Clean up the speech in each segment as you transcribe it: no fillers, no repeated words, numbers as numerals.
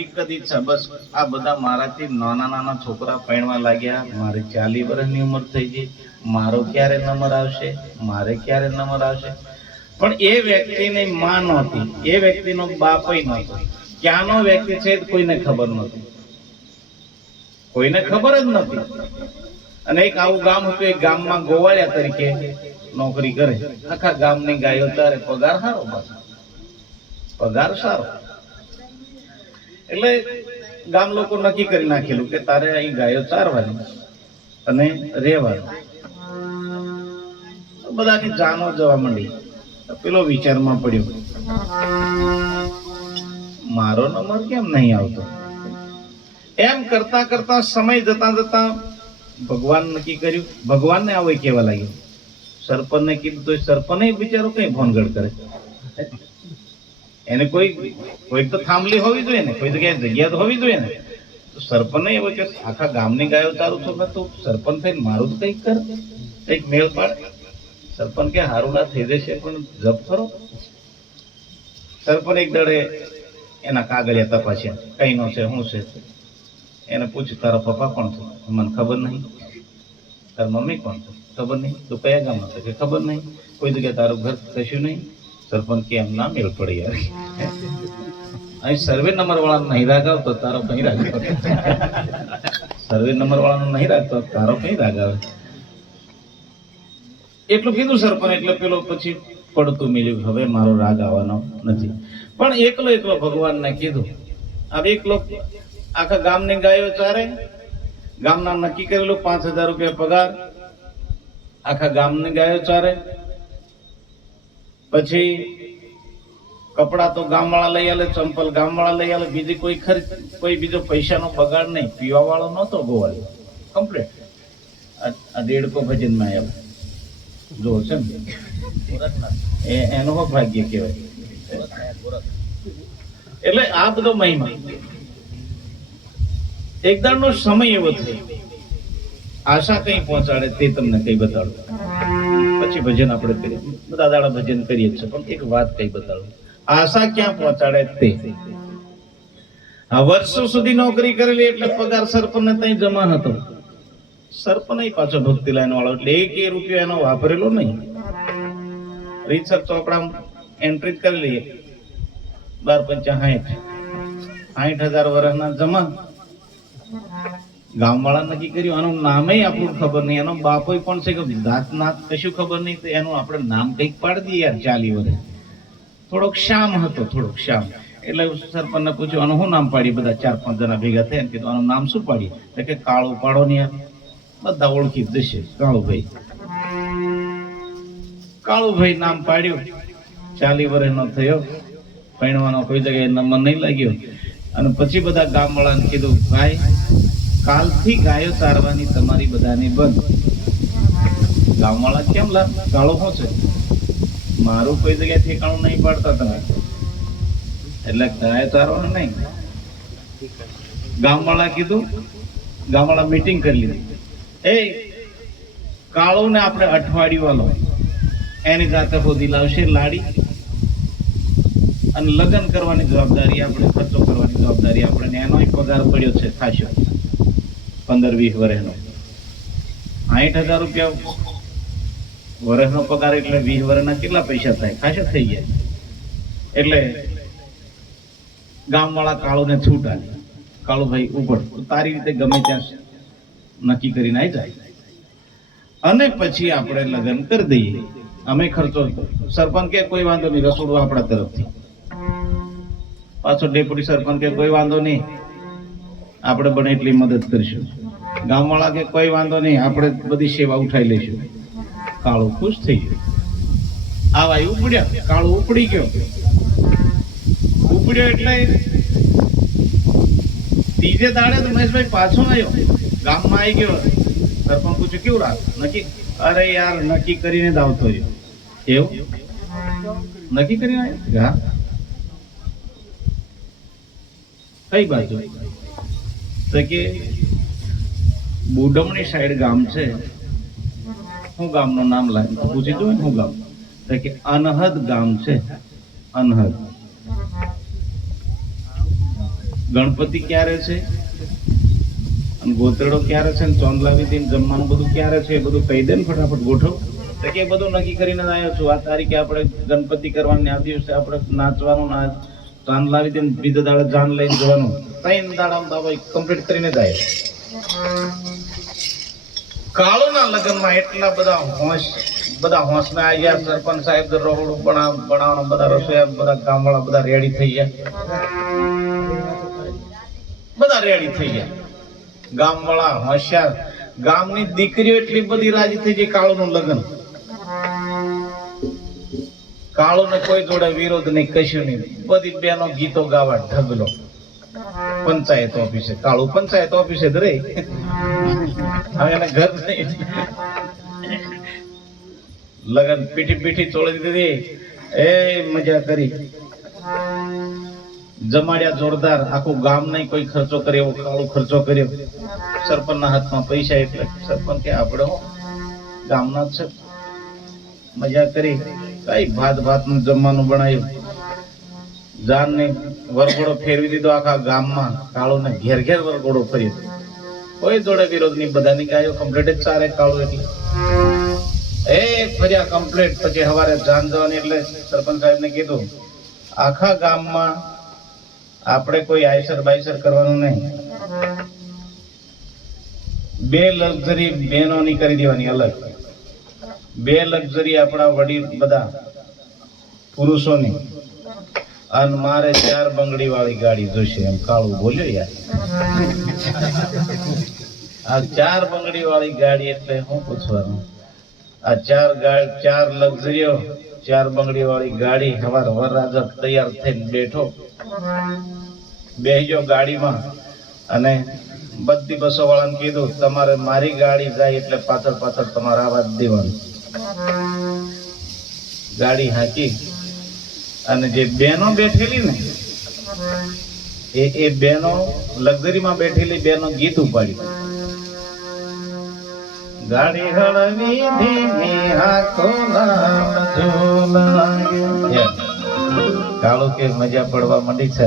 એક જ ઈચ્છા બસ આ બધા મારાથી નાના નાના છોકરા પરણવા લાગ્યા, મારી 40 વર્ષની ઉંમર થઈ ગઈ, મારો ક્યારે નંબર આવશે, મારે ક્યારે નંબર આવશે. પણ એ વ્યક્તિની માં નહોતી, એ વ્યક્તિનો બાપય નહોતો. ક્યાંનો વ્યક્તિ છે કોઈને ખબર નહોતી, કોઈને ખબર જ નથી. અને એક આવું ગામ હતું, એક ગામમાં ગોવાળિયા તરીકે નોકરી કરે, આખા ગામની ગાયો ચારે, પગાર સારો, પગાર સારો. એટલે ગામ લોકો નક્કી કરી નાખેલું કે તારે અહીં ગાયો ચારવાની અને રહેવાનું. બધાની જાનો જવા માંડી. પેલો વિચારમાં પડ્યો, મારો નંબર કેમ નહીં આવતો? એમ કરતા કરતા સમય જતા જતા ભગવાન નક્કી કર્યું, ભગવાનને આવું કહેવા લાગ્યું. સરપંચને કીધું તો સરપંચ બિચારો કઈ ભોનગઢ કરે, એને કોઈ તો થાંભલી હોવી જોઈએ ને, કોઈ જગ્યાએ જગ્યા તો હોવી જોઈએ ને. તો સરપંચ એવું કે આખા ગામની ગાયો ચારું છો, તો સરપંચ થઈને મારું તો કંઈક કર, કંઈક મેળ પાડ. સરપંચ કે હારું ના થઈ જશે પણ જપ કરો. સરપંચ એક દડે એના કાગળિયા તપાસ્યા, કઈ નો છે શું છે. એને પૂછ્યું, તારા પપ્પા કોણ છે? મને ખબર નહીં. તાર મમ્મી કોણ છે? ખબર નહીં. તો કયા ગામમાં છે? કે ખબર નહીં. કોઈ જગ્યાએ તારું ઘર કશું નહીં. સરપંચ કે એમ ના મેળ પડી યાર, અહીં સર્વે નંબર વાળાનો નહીં રાગ આવતો તારો કઈ રાગ આવે? સર્વે નંબર વાળાનો નહીં રાખતો તારો કઈ રાગ આવે? એટલું કીધું સરપંચ. એટલે પેલો પછી પડતું મિલ્યું, હવે મારો રાગ આવવાનો નથી. પણ એકલો ભગવાનને કીધું, હવે એકલો આખા ગામની ગાયો ચારે, ગામના નક્કી કરેલું 5000 રૂપિયા પગાર, આખા ગામની ગાયો ચારે. પછી કપડા તો ગામવાળા લઈ આલે, ચંપલ ગામવાળા લઈ આલે, બીજી કોઈ બીજો પૈસાનો બગાડ નહીં. પીવા વાળો નહોતો ગોવાળિયો, કમ્પ્લીટ. આ 150 ભજનમાં આવ્યા જો છે ને, એનો ભાગ્ય કહેવાય. એટલે આ બધો મહિમા. એકદમનો સમય એવો થયો, આશા કઈ પહોંચાડે તે તમને કઈ બતાડું. પછી ભજન આપણે કરીએ, બધા દાડા ભજન કરીએ છીએ, પણ એક વાત કઈ બતાડું. આશા ક્યાં પહોંચાડે તે. આ વર્ષો સુધી નોકરી કરેલી એટલે પગાર સરપંચને ત્યાં જમા હતો. સરપંચ પાછો ભક્તિ લાઈન વાળો, એટલે 1 રૂપિયો એનો વાપરેલો નહીં. રીતસર ચોપડામાં એન્ટ્રી કરેલી 12×5 60,000 વર્ષના જમા. ગામવાળા નક્કી કર્યું, આનું નામે આપણું ખબર નહીં, એનો બાપો પણ છે કે દાંત નાત કશું ખબર નહીં, તો એનું આપણે નામ કંઈક પાડી દઈએ યાર. 40 વર્ષ થોડોક શ્યામ હતો, થોડોક શ્યામ. એટલે સરપંચને પૂછ્યું, આનું શું નામ પાડી? બધા 4-5 જણા ભેગા થયા, કીધું આનું નામ શું પાડીએ? એટલે કે કાળું પાડો ને યાર, બધા ઓળખી જશે. કાળુભાઈ, કાળુભાઈ નામ પાડ્યું. 40 વર્ષનો થયો, પરણવાનો કોઈ જગ્યાએ નંબર નહીં લાગ્યો. અને પછી બધા ગામવાળાને કીધું, ભાઈ કાલથી ગાયો ચારવાની તમારી બધાની બંધ. ગામવાળા કેમ કાળો શું છે? મારું કોઈ જગ્યાએ ઠેકાણું નહીં પાડતા તમે, એટલે ગાયો ચારવાનું નહીં. ગામવાળા કીધું, ગામવાળા મીટિંગ કરી લીધી. એ કાળો ને આપણે અઠવાડિયું વાલો એની જાતે હોદી લાવશે લાડી, અને લગ્ન કરવાની જવાબદારી આપણે, ખર્ચો કરવાની જવાબદારી આપણે. એનો પગાર પડ્યો છે ખાસો, 15-20 વર્ષનો 60,000 રૂપિયા વર્ષનો પગાર. એટલે 20 વર્ષના કેટલા પૈસા થાય? ખાસો થઈ ગયા. એટલે ગામવાળા કાળુને છૂટ આપી. કાળુભાઈ ઉપર તારી રીતે ગમે ત્યાં નક્કી કરીને આવી જાય, અને પછી આપણે લગ્ન કરી દઈએ, અમે ખર્ચો. સરપંચ કે કોઈ વાંધો નહીં, રસોડું આપણા તરફથી. પાછો ડેપ્યુટી સરપંચ કે કોઈ વાંધો નહીં, આપણે બને એટલી મદદ કરીશું. ગામવાળા કે કોઈ વાંધો નહીં, આપણે બધી સેવા ઉઠાઈ લઈશું. કાળું ખુશ થઈ ગયું. આવા ઉપડ્યા, કાળું ઉપડી ગયો. ઉપડ્યો એટલે ત્રીજે દાડે તો મહેશભાઈ પાછો આવ્યો, ગામમાં આવી ગયો. સરપંચ પૂછ્યું, કેવું રાખ નક્કી? અરે યાર નક્કી કરીને જ આવતો રહ્યો. એવું નક્કી કરીને આવ્યો? હા. કઈ બાજુ? તો કે બુડમણી સાઈડ ગામ છે. હું ગામનું નામ લાગે પૂછી દઉં, હું ગામ? તો કે અનહદ ગામ છે. અનહદ ગણપતિ ક્યારે છે અને ગોતરડો ક્યારે છે ને ચોંદલાવી દઈને જમવાનું બધું ક્યારે છે એ બધું કહી દે ને ફટાફટ ગોઠવ. તો કે બધું નક્કી કરીને આવ્યો છું, આ તારીખે આપણે ગણપતિ કરવાની, આ દિવસે આપણે નાચવાનું, ના ચાંદ લાવી દઈને બીજા દાડે જાન લઈને જવાનું. 3 દાડામાં કમ્પ્લીટ કરીને જ આવ્યો. કાળુના લગ્નમાં એટલા બધા હોંશમાં આવી ગયા. સરપંચ સાહેબ રહોડું બનાવવાનું, બધા રસોઈયા, બધા ગામવાળા બધા રેડી થઈ ગયા. ગામવાળા હોશિયાર, ગામની દીકરીઓ એટલી બધી રાજી થઈ ગઈ. કાળુનું લગ્ન, કાળુને કોઈ જોડે વિરોધ નહીં, કશું નહીં. બધી બહેનો ગીતો ગાવા ઢગલો. પંચાયત ઓફિસે, કાળુ પંચાયત ઓફિસે જ રહી. હવે એને ઘર નહીં. લગન પીઠી ચોળી દીધી, એ મજા કરી, જમાડ્યા જોરદાર. આખું ગામ નહીં કોઈ ખર્ચો કર્યો એવો કાળુ ખર્ચો કર્યો. સરપંચ ના હાથમાં પૈસા, એટલે સરપંચ કે આપણે ગામના જ છે. મજા કરી, કઈ ભાત નું જમવાનું બનાવ્યું. જાન ને વરઘોડો ફેરવી દીધો આખા ગામમાં. કાળુ ને ઘેર વરઘોડો ફર્યો. કોઈ જોડે વિરોધ નહીં, બધાની ગાયો કમ્પ્લીટ જ ચાલે. કાળુ એટલે એ ફર્યા કમ્પ્લીટ. પછી સવારે જાન જવાની, એટલે સરપંચ સાહેબ ને કીધું, આખા ગામમાં આપણે કોઈ આયસર બાયસર કરવાનું નહીં. 2 લક્ઝરી બહેનોની કરી દેવાની અલગ, 2 લક્ઝરી આપણા વડીલ બધા પુરુષોની, અને મારે 4 બંગડી વાળી ગાડી જોઈશે. એમ કાળુ બોલ્યો યાર. આ 4 બંગડી વાળી ગાડી એટલે શું પૂછવાનું? આ 4 લક્ઝરીઓ, 4 બંગડી વાળી ગાડી. સવાર વરરાજા તૈયાર થઈને બેઠો, બેસજો ગાડીમાં. અને બધી બસો વાળાને કીધું, તમારે મારી ગાડી જાય એટલે પાછળ તમારે આવાજ દેવાનું. ગાડી હાકી, અને જે બહેનો બેઠેલી ને એ બહેનો લક્ઝરીમાં બેઠેલી બહેનો ગીત ઉપાડ્યું. ગાડી હળવી ધીમી હાકો લાલ ઝૂલાય. કાળુ કે મજા પડવા માંડી છે.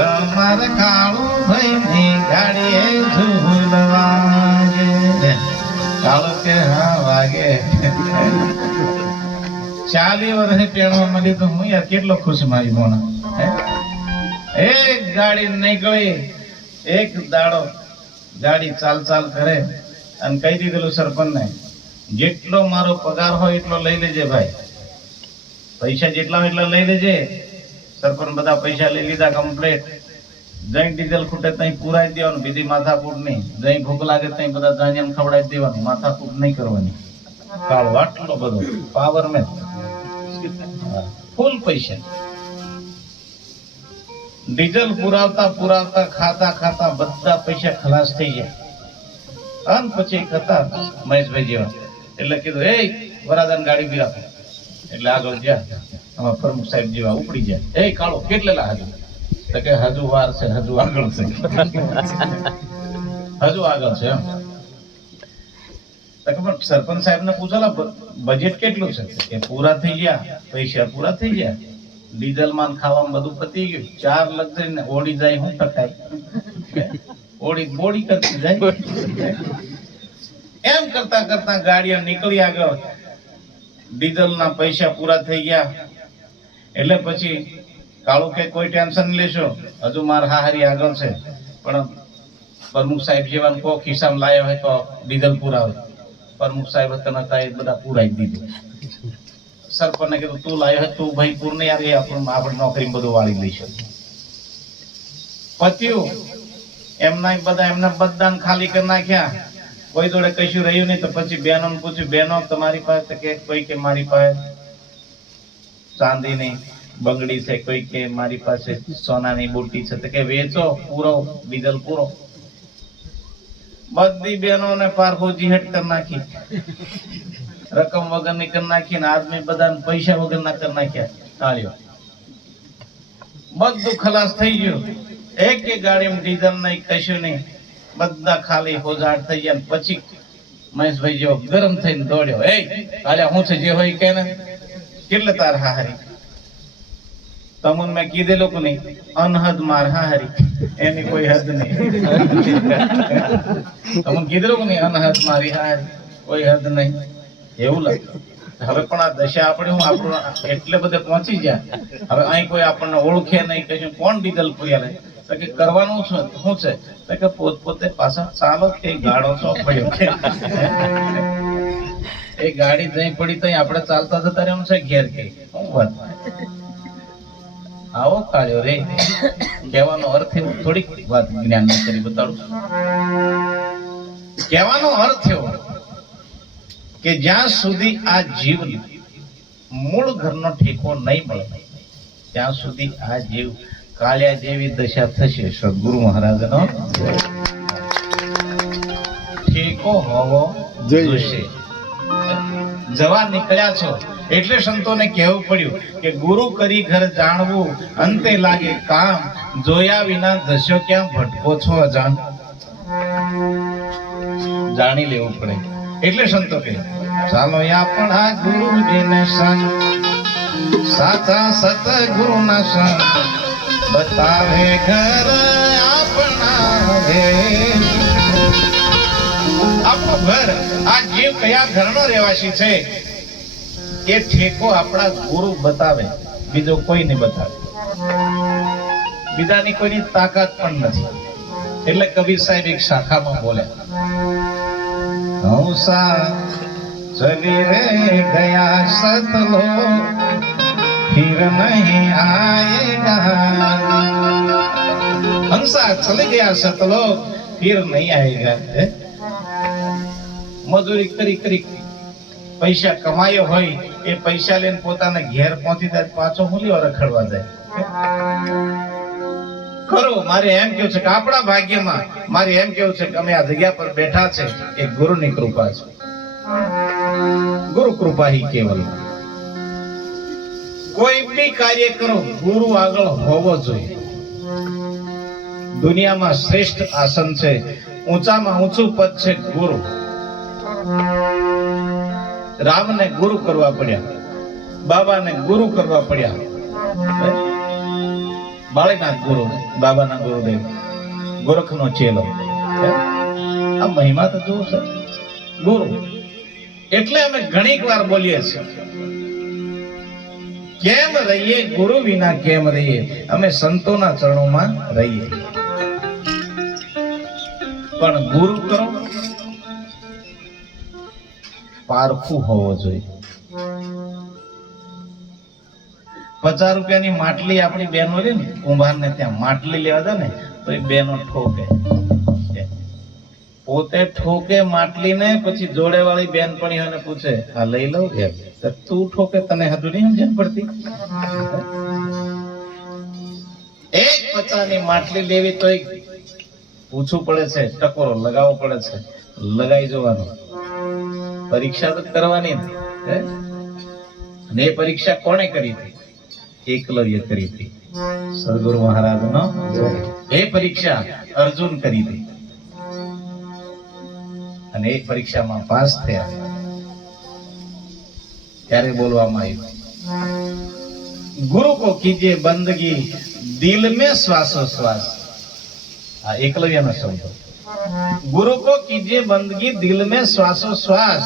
અમારે કાળુ ભાઈ ની ગાડી ઝૂલવાગે. કાળુ કે હા વાગે. 40 વર્ષે ટેણવા માંડી તો હું યાર કેટલો ખુશ મારી મોણા. એક ગાડી નીકળી, એક દાડો ગાડી ચાલ કરે અને કહી દીધેલું સરપંચ ને, જેટલો મારો પગાર હોય એટલો લઈ લેજે ભાઈ, પૈસા જેટલા હોય એટલા લઈ લેજે. સરપંચ બધા પૈસા લઈ લીધા કમ્પ્લીટ. જઈ ડીઝલ ખૂટે ત્યાં પુરાઈ દેવાનું, બીજી માથાકૂટ નહીં. જઈ ભૂખ લાગે ત્યાં બધા જાણ્યા ખવડાવી દેવાનું, માથાકૂટ નહીં કરવાની. કાળો આટલો બધો પાવર મેં ફૂલ પૈસા. ડીઝલ પુરાવતા ખાતા બધા પૈસા ખલાસ થઈ જાય. અને પછી હતા મહેશભાઈ જેવા, એટલે કીધું, એ વરાદાન ગાડી બી રાખો. એટલે આગળ જ્યાં આમાં પ્રમુખ સાહેબ જેવા ઉપડી જાય, એ કાળો કેટલેલા હજુ? તો કે હજુ વાર છે, હજુ આગળ છે, હજુ આગળ છે. એમ સરપંચ સાહેબ ને પૂછેલા બજેટ કેટલું છે? કે પૂરા થઈ ગયા, પૈસા પૂરા થઈ ગયા, ડીઝલ માં ખાવામાં બધું પતી ગયું. 4 લક્ઝરી ને ઓડી જાય, હું ટકાય બોડી કરતી જાય. એમ કરતા ગાડીઓ નીકળી આગળ. ડીઝલ ના પૈસા પૂરા થઈ ગયા. એટલે પછી કાળુ કે કોઈ ટેન્શન લેશો, હજુ મારા હારી આગળ છે, પણ પ્રમુખ સાહેબ જેવા કો ખિસ્સામાં લાયો હોય તો ડીઝલ પુરાવે. પ્રમુખ સાહેબ હતા એ બધા પુરાઈ દીધું. સરપંચ ને કીધું, તું લાયો હોય તું ભાઈ પૂર નહીં આવે, આપણે નોકરી બધું વાળી લઈશું. પત્યું એમના બધા ખાલી કરી નાખ્યા. કોઈ જોડે કશું રહ્યું નહીં. તો પછી બહેનો પૂછ્યું, બહેનો તમારી પાસે? કે કોઈ કે મારી પાસે ચાંદીની બંગડી છે, કોઈ કે મારી પાસે સોનાની બુટ્ટી છે. તો કે વેચો, પૂરો ડીઝલ પૂરો. બધી બહેનો ને પારખો જીહટ કરી નાખી, રકમ વગર ની કરી નાખી, ને આદમી બધા પૈસા વગર ના કરી નાખ્યા. તાળીઓ બધું ખલાસ થઈ ગયું. એક ગાડીમાં ડીઝલ નહીં, કશું નહીં, બધા ખાલી હોજાટ થઈ ગયા. પછી મહેશભાઈ જેવો ગરમ થઈને દોડ્યો, એ કાલે હું છે જે હોય કે ને કેટલે તાર હારી. તમને મેં કીધેલું કે નહીં, અનહદ માર હારી, એની કોઈ હદ નહીં. તમને કીધેલું કે નહીં, અનહદ મારી હારી, કોઈ હદ નહીં. એવું લાગતું. હવે પણ આ દશા આપણે હું આપણું એટલે બધે પહોંચી ગયા. હવે અહીં કોઈ આપણને ઓળખે નહીં, કશું કોણ ડીઝલ પૂર્યા તો કે કરવાનું શું છે તો કે પોતપોતે પાછા ચાલો કે ગાડો છો પડ્યો કે એ ગાડી જઈ પડી તો આપણે ચાલતા જતા રહેવું છે ઘેર કે શું વાત. આવો કાળ્યો રે કહેવાનો અર્થ એવો, થોડીક વાત જ્ઞાન કરી બતાડું. કહેવાનો અર્થ એવો કે જ્યાં સુધી આ જીવ મૂળ ઘરનો ઠેકો નહીં મળે ત્યાં સુધી આ જીવ કાળિયા જેવી દશા થશે. સદગુરુ મહારાજનો ઠેકો હોવો જોઈએ. જવા નીકળ્યા છો એટલે સંતોને કહેવું પડ્યું કે ગુરુ કરી ઘર જાણવું, અંતે લાગે કામ, જોયા વિના દશો ક્યાં ભટકો છો અજાણ. જાણી લેવું પડે. એટલે સંતો કહે ચાલો આપણા ગુરુજીને સંગ, સાચા સતગુરુના સંગ, બતાવે ઘર આપણા રે. આપણું ઘર, આ જીવ કયા ઘરનો રહેવાસી છે એ ઠેકો આપણા ગુરુ બતાવે, બીજો કોઈ નહીં બતાવે. બીજાની કોઈની તાકાત પણ નથી. એટલે કબીર સાહેબ એક શાખામાં બોલ્યા, હંસા ચલી રે ગયા સતલોક, फिर नहीं आएगा. हंसा चले गया सतलोक, फिर नहीं आएगा. મજૂરી કરી કરી પૈસા કમાયો હોય એ પૈસા લઈને પોતાના ઘેર પહોંચી જાય પાછો હુલિયો રખડવા જાય. ખરો મારે એમ કેવું છે કે આપણા ભાગ્યમાં મારે એમ કેવું છે કે અમે આ જગ્યા પર બેઠા છે એ ગુરુની કૃપા છે. ગુરુ કૃપા હી કેવલ. કોઈ બી કાર્ય કરો ગુરુ આગળ હોવો જોઈએ. દુનિયામાં શ્રેષ્ઠ આસન છે, ઊંચામાં ઊંચું પદ છે ગુરુ. રામને ગુરુ કરવા પડ્યા, બાબાને ગુરુ કરવા પડ્યા. બાળકનાથ ગુરુ, બાબાના ગુરુદેવ, ગોરખનો ચેલો. આ મહિમા તો જોવું છે ગુરુ. એટલે અમે ઘણી વાર બોલીએ છીએ કેમ રહીએ ગુરુ વિના, કેમ રહીએ. અમે સંતોના ચરણોમાં રહીએ, પણ ગુરુ કરો પારખું હોવો જોઈએ. 50 રૂપિયાની માટલી આપણી બહેનો રે ને કુંભારને ત્યાં માટલી લેવા દે ને તો એ બહેનો ઠોકે, પોતે ઠોકે માટલીને, પછી જોડે વાળી બેનપણીઓને પૂછે આ લઈ લઉં એમ. તું ઠોકે તને હજુ નહીં સમજણ પડતી? 1 50ની માટલી લેવી તો પૂછવું પડે છે, ટકોરો લગાવવો પડે છે, લગાઈ જોવાનું. પરીક્ષા તો કરવાની ને. એ પરીક્ષા કોણે કરી હતી? એકલવ્ય કરી હતી. સદગુરુ મહારાજનો એ પરીક્ષા અર્જુન કરી હતી અને એ પરીક્ષામાં પાસ થયા. ત્યારે બોલવામાં આવ્યું, ગુરુ કો કીજીએ બંદગી દિલ में श्वासो श्वास. આ એકલવ્યનો શબ્દ. गुरु को कीजिए बंदगी दिल में श्वासो श्वास.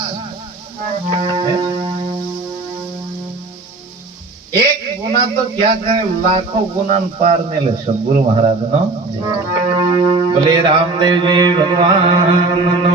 एक गुना तो क्या करे लाखों गुना पार में ले. सदगुरु महाराज नो बोले रामदेव जी भगवान नो